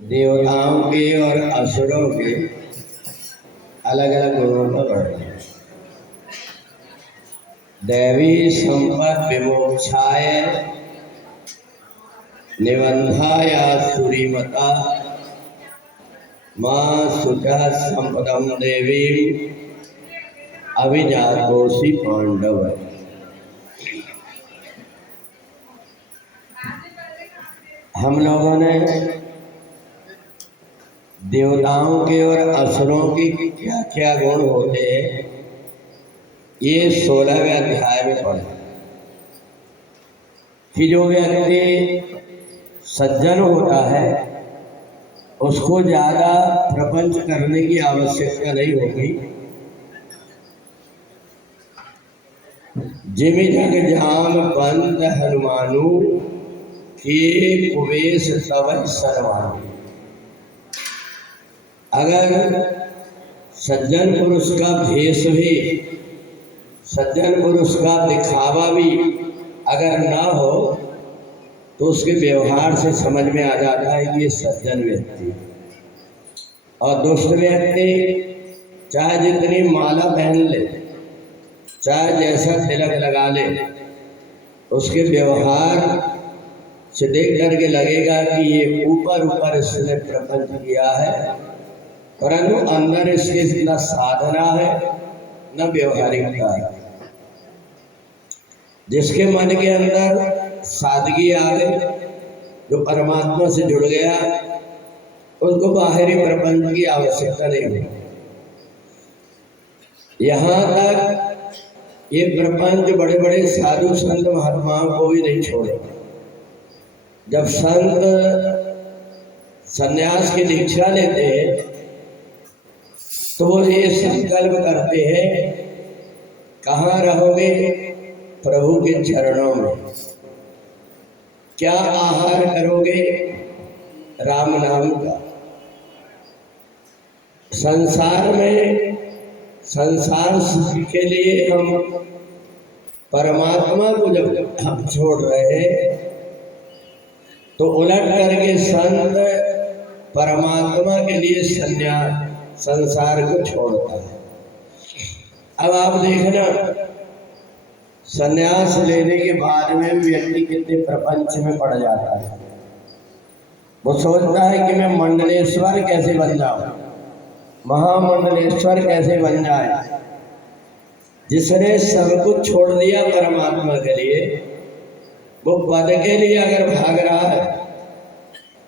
देवताओं के और असुरों के अलग अलग गुणों का वर्णन। दैवी संपद विमोक्षाय निबंधाय सुरीमता मां सुचा संपदम देवी अभिजातोषि पांडव। हम लोगों ने देवताओं के और असुरों के क्या क्या गुण होते हैं ये 16वें अध्याय में पढ़ा कि जो व्यक्ति सज्जन होता है उसको ज्यादा प्रपंच करने की आवश्यकता नहीं होगी। जिमि जग जाम बंद हनुमानु के कुवेश सब सर्वानु। अगर सज्जन पुरुष का भेष भी, सज्जन पुरुष का दिखावा भी अगर ना हो तो उसके व्यवहार से समझ में आ जाता है कि ये सज्जन व्यक्ति। और दुष्ट व्यक्ति चाहे जितनी माला पहन ले, चाहे जैसा तिलक लगा ले, उसके व्यवहार से देख करके लगेगा कि ये ऊपर ऊपर इसने प्रपंच किया है, परंतु अंदर इसके न साधना है न व्यवहारिकता है। जिसके मन के अंदर सादगी आ गई, जो परमात्मा से जुड़ गया, उसको बाहरी प्रपंच की आवश्यकता नहीं होती। यहाँ तक ये प्रपंच बड़े बड़े साधु संत महात्माओं को भी नहीं छोड़े। जब संत संन्यास की दीक्षा लेते हैं तो वो ये संकल्प करते हैं, कहाँ रहोगे? प्रभु के चरणों में। क्या आहार करोगे? राम नाम का। संसार में संसार सुख के लिए हम परमात्मा को जब हम छोड़ रहे हैं तो उलट करके संत परमात्मा के लिए संन्यास संसार को छोड़ता है। अब आप देखना, संन्यास लेने के बाद में व्यक्ति कितने प्रपंच में पड़ जाता है। वो सोचता है कि मैं मंडलेश्वर कैसे बन जाऊं, महामंडलेश्वर कैसे बन जाए। जिसने सब कुछ छोड़ दिया परमात्मा के लिए, वो पद के लिए अगर भाग रहा है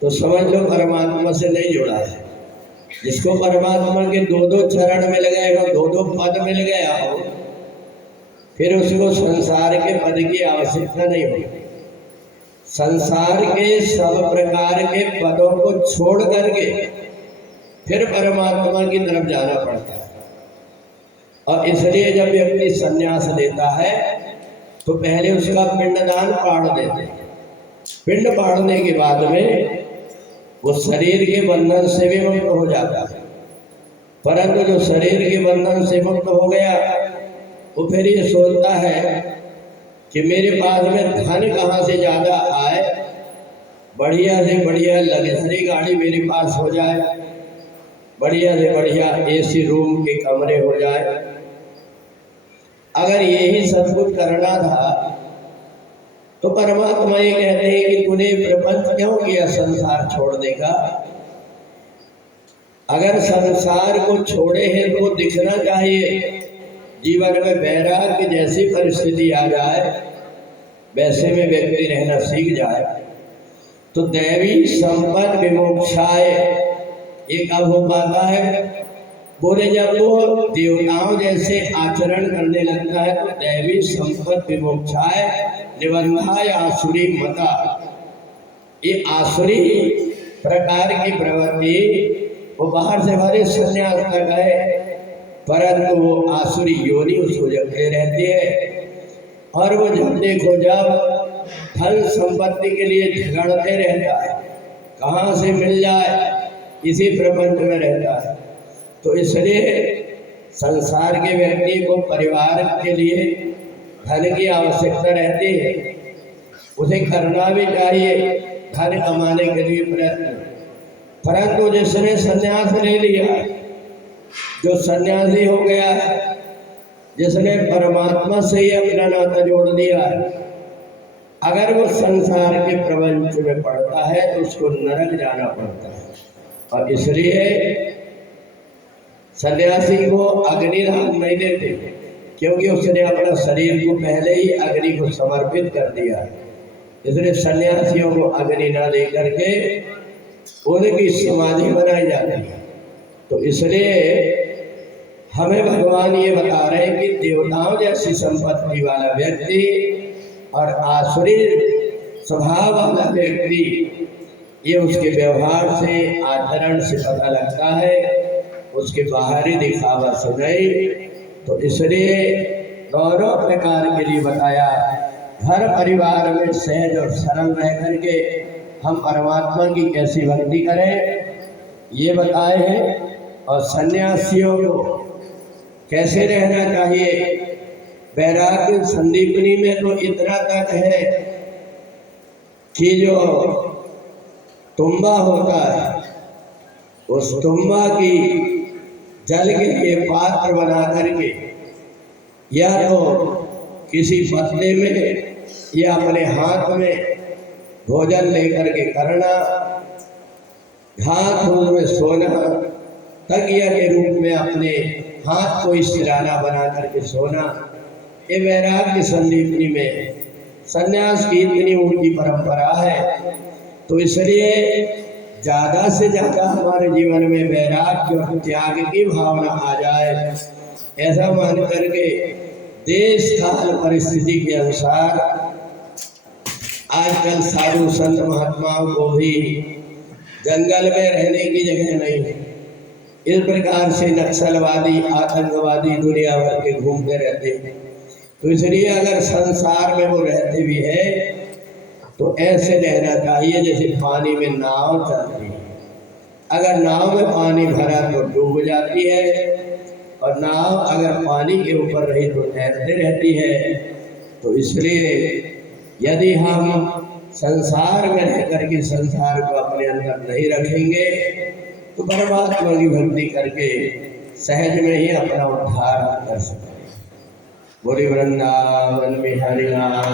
तो समझ लो परमात्मा से नहीं जुड़ा है। जिसको परमात्मा के दो दो चरण मिल गए हो, दो दो पद मिल गया हो, फिर उसको संसार के पद की आवश्यकता नहीं होगी। संसार के सब प्रकार के पदों को छोड़ करके फिर परमात्मा की तरफ जाना पड़ता है। और इसलिए जब व्यक्ति संन्यास लेता है तो पहले उसका पिंडदान पाड़ देते हैं। पिंड पाड़ने के बाद में वो शरीर के बंधन से भी मुक्त हो जाता है। परंतु जो शरीर के बंधन से मुक्त हो गया वो फिर ये सोचता है कि मेरे पास में धन कहाँ से ज्यादा आए, बढ़िया से बढ़िया लग्जरी गाड़ी मेरे पास हो जाए, बढ़िया से बढ़िया एसी रूम के कमरे हो जाए। अगर यही सब कुछ करना था तो परमात्मा ये कहते हैं कि तूने प्रपंच क्यों किया संसार छोड़ने का? अगर संसार को छोड़े हैं तो दिखना चाहिए। जीवन में वैराग्य जैसी परिस्थिति आ जाए वैसे में व्यक्ति रहना सीख जाए तो दैवी संपद विमोक्षाय एक अब हो पाता है। बोले जब वो देवताओं जैसे आचरण करने लगता है तो दैवी संपद विमोक्षाय निबंधाय आसुरी मता। ये आसुरी प्रकार की प्रवृत्ति वो बाहर से भरे संन्यास तक है, परंतु वो आसुरी योनि उसको जगते रहती है। और वो जब देखो जब फल संपत्ति के लिए झगड़ते रहता है, कहाँ से मिल जाए इसी प्रपंच में रहता है। तो इसलिए संसार के व्यक्ति को परिवार के लिए धन की आवश्यकता रहती है, उसे करना भी चाहिए, धन कमाने के लिए प्रयत्न। परंतु जिसने संन्यास ले लिया, जो सन्यासी हो गया है, जिसने परमात्मा से ही अपना नाता जोड़ दिया है, अगर वो संसार के प्रपंच में पड़ता है तो उसको नरक जाना पड़ता है। और इसलिए सन्यासी को अग्निदान नहीं देते, क्योंकि उसने अपना शरीर को पहले ही अग्नि को समर्पित कर दिया है। इसलिए सन्यासियों को अग्नि न दे करके उनकी समाधि बनाई जाती है। तो इसलिए हमें भगवान ये बता रहे हैं कि देवताओं जैसी संपत्ति वाला व्यक्ति और आसुरी स्वभाव वाला व्यक्ति, ये उसके व्यवहार से, आचरण से पता लगता है, उसके बाहरी दिखावा से नहीं। तो इसलिए दोनों प्रकार के लिए बताया। घर परिवार में सहज और सरल रह करके हम परमात्मा की कैसी भक्ति करें, ये बताए हैं। और सन्यासियों को कैसे रहना चाहिए। वैराग्य संदीपनी में तो इतना तक है कि जो तुम्बा होता है, उस तुम्बा की जल के लिए पात्र बना करके या तो किसी पत्ते में या अपने हाथ में भोजन लेकर के करना, घास फूस में सोना, तकिया के रूप में अपने हाथ को सिराना बना करके सोना, ये वैराग्य संदीपनी में सन्यास की इतनी उनकी परंपरा है। तो इसलिए ज़्यादा से ज़्यादा हमारे जीवन में वैराग्य और त्याग की भावना आ जाए, ऐसा मान करके देश काल परिस्थिति के अनुसार आजकल साधु संत महात्माओं को भी जंगल में रहने की जगह नहीं है। इस प्रकार से नक्सलवादी, आतंकवादी दुनिया भर के घूमते रहते हैं। तो इसलिए अगर संसार में वो रहते भी हैं तो ऐसे रहना चाहिए जैसे पानी में नाव चलती है। अगर नाव में पानी भरा तो डूब जाती है, और नाव अगर पानी के ऊपर रही तो तैरते रहती है। तो इसलिए यदि हम संसार में रह करके संसार को अपने अंदर नहीं रखेंगे तो परमात्मा की भक्ति करके सहज में ही अपना उद्धार कर सकते हैं। बोले वृंदावन बिहारी लाल।